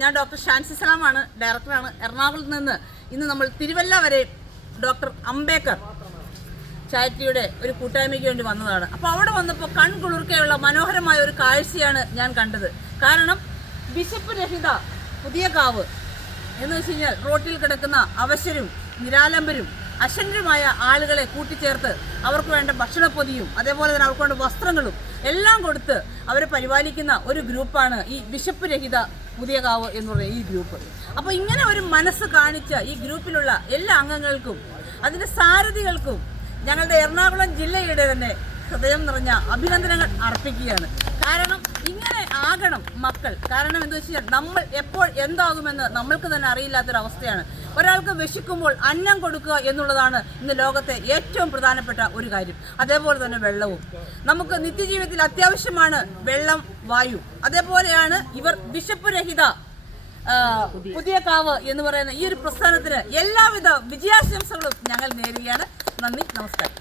ഞാൻ ഡോക്ടർ ഷാൻസി സലാമാണ് ഡയറക്ടറാണ്. എറണാകുളത്ത് നിന്ന് ഇന്ന് നമ്മൾ തിരുവല്ല വരെ ഡോക്ടർ അംബേദ്കർ ചാരിറ്റിയുടെ ഒരു കൂട്ടായ്മയ്ക്ക് വേണ്ടി വന്നതാണ്. അപ്പോൾ അവിടെ വന്നപ്പോൾ കൺകുളിർക്കെയുള്ള മനോഹരമായ ഒരു കാഴ്ചയാണ് ഞാൻ കണ്ടത്. കാരണം ബിഷപ്പ് രഹിത പുതിയ കാവ് എന്ന് വെച്ച് കഴിഞ്ഞാൽ റോട്ടിൽ കിടക്കുന്ന അവശരും നിരാലംബരും അശനരുമായ ആളുകളെ കൂട്ടിച്ചേർത്ത് അവർക്ക് വേണ്ട ഭക്ഷണപ്പൊതിയും അതേപോലെ തന്നെ അവർക്ക് വേണ്ട വസ്ത്രങ്ങളും എല്ലാം കൊടുത്ത് അവരെ പരിപാലിക്കുന്ന ഒരു ഗ്രൂപ്പാണ് ഈ ബിഷപ്പ് രഹിത പുതിയ കാവ് എന്ന് പറയുന്ന ഈ ഗ്രൂപ്പ്. അപ്പോൾ ഇങ്ങനെ ഒരു മനസ്സ് കാണിച്ച ഈ ഗ്രൂപ്പിലുള്ള എല്ലാ അംഗങ്ങൾക്കും അതിന്റെ സാരഥികൾക്കും ഞങ്ങളുടെ എറണാകുളം ജില്ലയുടെ തന്നെ ഹൃദയം നിറഞ്ഞ അഭിനന്ദനങ്ങൾ അർപ്പിക്കുകയാണ്. കാരണം ആകണം മക്കൾ. കാരണം എന്താ വെച്ചാൽ നമ്മൾ എപ്പോൾ എന്താകുമെന്ന് നമ്മൾക്ക് തന്നെ അറിയില്ലാത്തൊരവസ്ഥയാണ്. ഒരാൾക്ക് വിശക്കുമ്പോൾ അന്നം കൊടുക്കുക എന്നുള്ളതാണ് ഇന്ന് ലോകത്തെ ഏറ്റവും പ്രധാനപ്പെട്ട ഒരു കാര്യം. അതേപോലെ തന്നെ വെള്ളവും. നമുക്ക് നിത്യജീവിതത്തിൽ അത്യാവശ്യമാണ് വെള്ളം വായു. അതേപോലെയാണ് ഇവർ വിശപ്പുരഹിത പുതിയ കാവ് എന്ന് പറയുന്ന ഈ ഒരു പ്രസ്ഥാനത്തിന് എല്ലാവിധ വിജയാശംസകളും ഞങ്ങൾ നേരുകയാണ്. നന്ദി നമസ്കാരം.